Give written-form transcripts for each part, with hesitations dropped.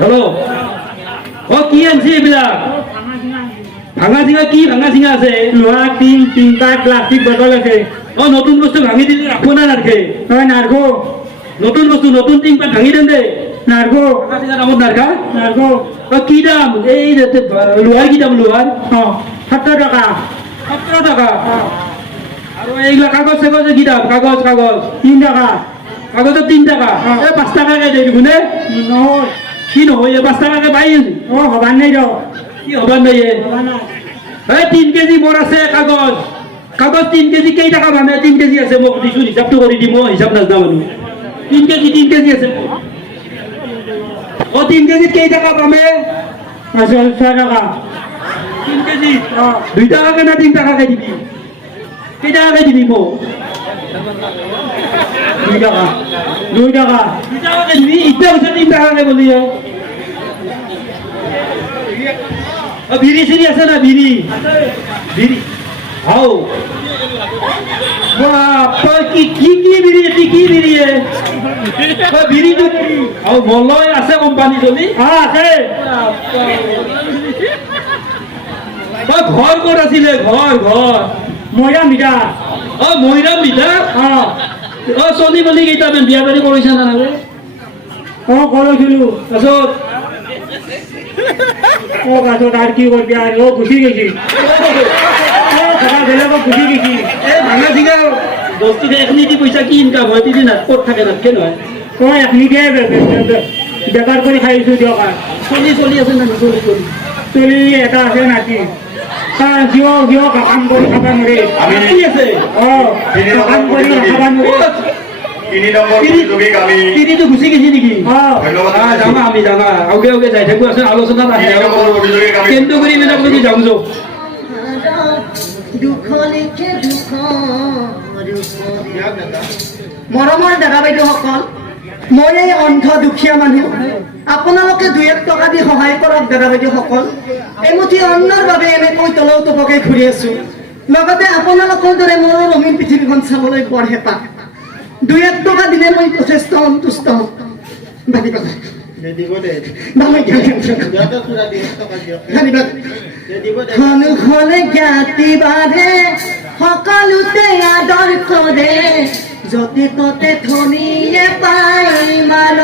hello' অ কি আনছি এইবিলাক ভাঙা চিঙা কি ভাঙা চিঙা আছে লোহা টিন তিনটা প্লাস্টিক বটল আছে অ নতুন বস্তু ভাঙি দিলে রাখবো না নারখে হয় নারগো নতুন বস্তু নতুন টিং পাত ভাঙি দেন দে নারগো ভাঙা চিঙা দামত নারখা নারগো অ কি দাম এই লোহার কি দাম লোহার 70 টাকা 17 টাকা আর এইগুলা কাগজ কাগজে কি দাম কাগজ কাগজ 3 টাকা কাগজের 3 টাকা এই 5 টাকাকে দিয়ে দিব নে নহয় কি নহয় এই 5 টাকাকে পাই ও হবান নাই দাও কি হবার নাই এই 3 কেজি মোর আছে কাগজ কাগজ 3 কেজি কেই টাকা মানে 3 কেজি আছে মোক দিছো হিসাবটো কৰি দিম হিসাব নাজানো মানুহ 3 কেজি আছে ও 3 কেজি কেই টাকা পামে 6 টাকা 3 কেজি 2 টাকাকে না 3 টাকাকে দিবি কেই টাকাকে দিবি মোক 2 টাকা 2 টাকা 2 টাকাকে দিবি ইটা হচ্ছে 3 টাকাকে বলি বিড়ি সিড়ি আছে না বিড়ি বিড়ি হাও বাপ কি কি কি বিড়ি এটি কি বিড়ি বিড়ি তো হাও মলয় আছে কোম্পানি চলি আছে ঘর ক'ত আছিলে ঘর ঘর মইরা মিঠা অ মৈৰাম বিধা অ চলি বলি কেইটা বিয়া বাৰী কৰিছা না নাগে কৰিছিলো তাৰপিছত পাছত আর কি করবি আর ও গুছি গেছি বেলেগক গুছি গেছি এই ভাঙা চিঙা বস্তু এখনি দি পইচা কি ইনকাম হয় তিদি না ক'ত থাকে নাথকে নহয় তই এখনিকে বেপার করে খাইছো দিয়ক আর চলি চলি আছে না চলি চলি চলি এটা আছে নাকি জিও জিও কাম করে খাবা নরে কি আছে কাম করে খাবা নরে 3 নম্বৰ প্ৰতিযোগীক আমি তিদিটো গুচি গেছি নেকি ধন্যবাদ যাবা আমি যাবা আগে আগে যাই থাকো আছে আলোচনাত আহি 3 নম্বৰ প্ৰতিযোগীক আমি কেন্দ্ৰ কৰি মেলা বুলি যাওঁ যাওঁ মৰমৰ দাদা বাইদেউসকল মই এই অন্ধ দুখীয়া মানুহ আপোনালোকে 2-1 টকা দি সহায় কৰক দাদা বাইদেউসকল এমুঠি অন্নৰ বাবে এনেকৈ তলৌ তপকে ঘূৰি আছো লগতে আপোনালোকৰ দৰে মোৰ ৰঙীন পৃথিৱীখন চাবলৈ বৰ হেঁপাহ 2-1 টকা দিলে মই যথেষ্ট সন্তুষ্ট হম খলে জ্ঞাতি বাঢ়ে সকলোতে আদৰ কৰে যতে ততে ধনীয়ে পাই মান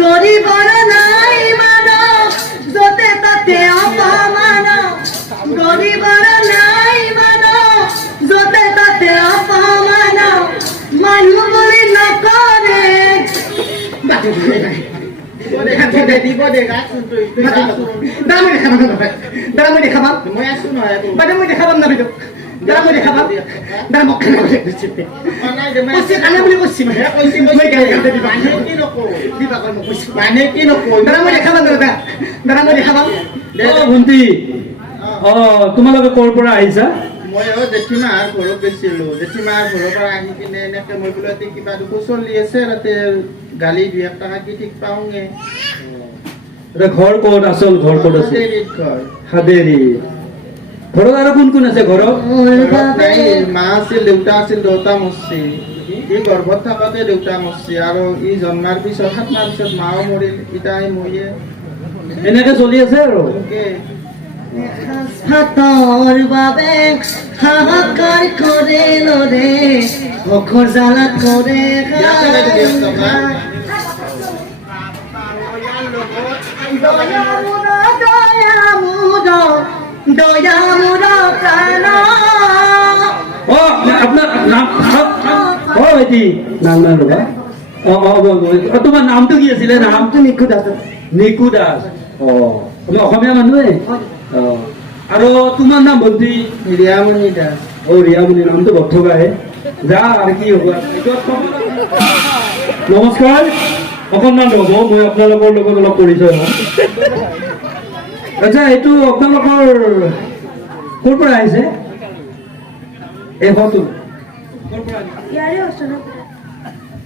গৰিবৰ নাই মান যতে ততে অপমান গৰিবৰ নাই মান যতে ততে অপমান মানুহ বুলি নকৰে ভণ্টি অ তোমালোকে ক'ৰ পৰা আহিছা মই জেঠীমাৰ ঘৰত গৈছিলো জেঠীমাৰ ঘৰৰ পৰা আহি কিনে এনেকে মই বোলো কিবা দুখ চলি আছে তাতে গালি 2-1 টকা কি ঠিক পাওঁগে ঘৰ ক'ত আচল ঘৰ ক'ত আছে ঘৰ হাদেৰি ঘৰত আৰু কোন কোন আছে ঘৰত মা আছিল দেউতা আছিল দেউতা মৰছি ই গৰ্ভত থাকোঁতে দেউতা মৰছি আৰু ই জন্মাৰ পিছত 7 মাহ পিছত মাও মৰিল ইটাই মৰিয়ে এনেকে চলি আছে আৰু হাতৰ বাবে হাহাকাৰ কৰে লৰে অখৰ জ্বালা কৰে দয়া মোৰ প্ৰাণ অ আপোনাৰ নাম অ এটি নাম নাম ৰবা অ তোমাৰ নামটো কি আছিলে নামটো নিখু দাস নিকু দাস অ তুমি অসমীয়া মানুহে অ আৰু তোমাৰ নাম ভণ্টি ৰিয়ামণি দাস অ ৰিয়ামণি নামটো বদ্ধগাহে যা আৰু কি হ'ব নমস্কাৰ অকণমান ৰ'ব মই আপোনালোকৰ লগত অলপ পৰিচয় হ'ম আচ্ছা এইটো আপোনালোকৰ ক'ৰ পৰা আহিছে এই ঘৰটো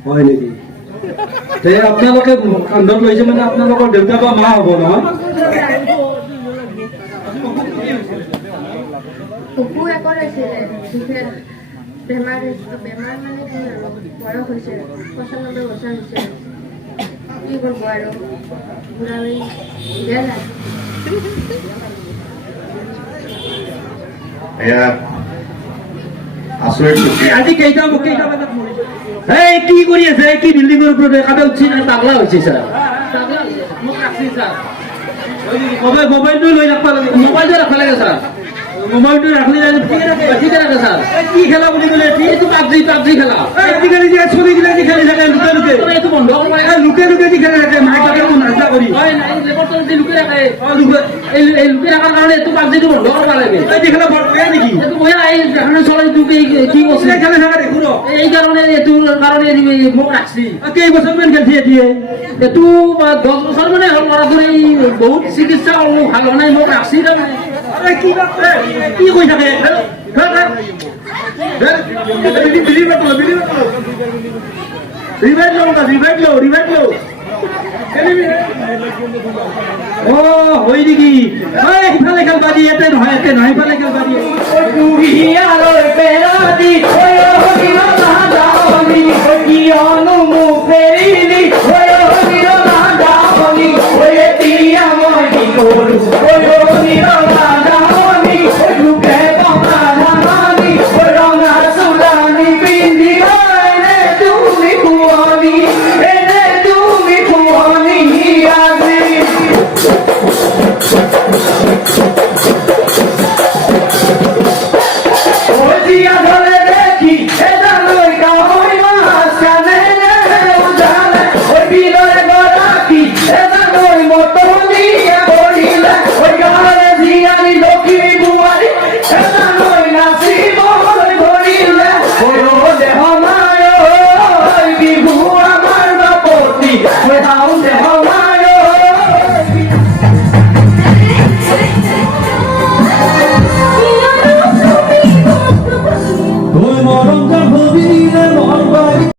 হয় নেকি তে আপোনালোকে কান্ধত লৈছে মানে আপোনালোকৰ দেউতা বা মা হ'ব নহয় বেমাৰ মানে কি আৰু বয়স হৈছে 95 বছৰ হৈছে কি কৰিব আৰু বুঢ়া হৈ বেয়া লাগে এয়া আচৰিত চুক্তি আজি কেইটা বজাত মৰিছে এই কি কৰি আছে কি বিল্ডিঙৰ ওপৰত কাবে উঠি পাগলা হৈছে ছাৰ মোক ৰাখছি ছাৰ মোবাইলটো লৈ ৰাখবা লাগে মোবাইলটো ৰাখবা লাগে ছাৰ মোবাইলটো ৰাখলি ঠিক আছে ছাৰ কি খেলা বুলি ক'লে এইটো পাবজি খেলা আজিকালি যে ছবিগিলা যে খেলি থাকে লুকে এইটো বন্ধ কৰিব লাগে লুকে যে খেলি থাকে মাইকটো নাচা কৰি হয় নাই লেবৰটো যে লুকে ৰাখে এই লুকে ৰাখাৰ কাৰণে এইটো পাবজিটো বন্ধ কৰিব লাগে এই খেলা বৰ বেয়া নেকি এইটো মই এই এখন চলাই দুকে কি কৈছে খেলা থাকা দেখো এই কাৰণে এইটোৰ কাৰণে মোক ৰাখছি কেইবছৰ মান খেলছি এতিয়া এইটো 10 বছৰ মানে হ'ল ল'ৰাটোৰ এই বহুত চিকিৎসা কৰিলো ভাল হোৱা নাই মোক ৰাখছি তাৰমানে কি কৈ থাকে ৰিভাইভ লো অ হয় নেকি সিফালে খেলবা দি ইয়াতে নহয় সিফালে খেলবা দিয়ে Ranga Sulani Bindi Hai Tuli Puani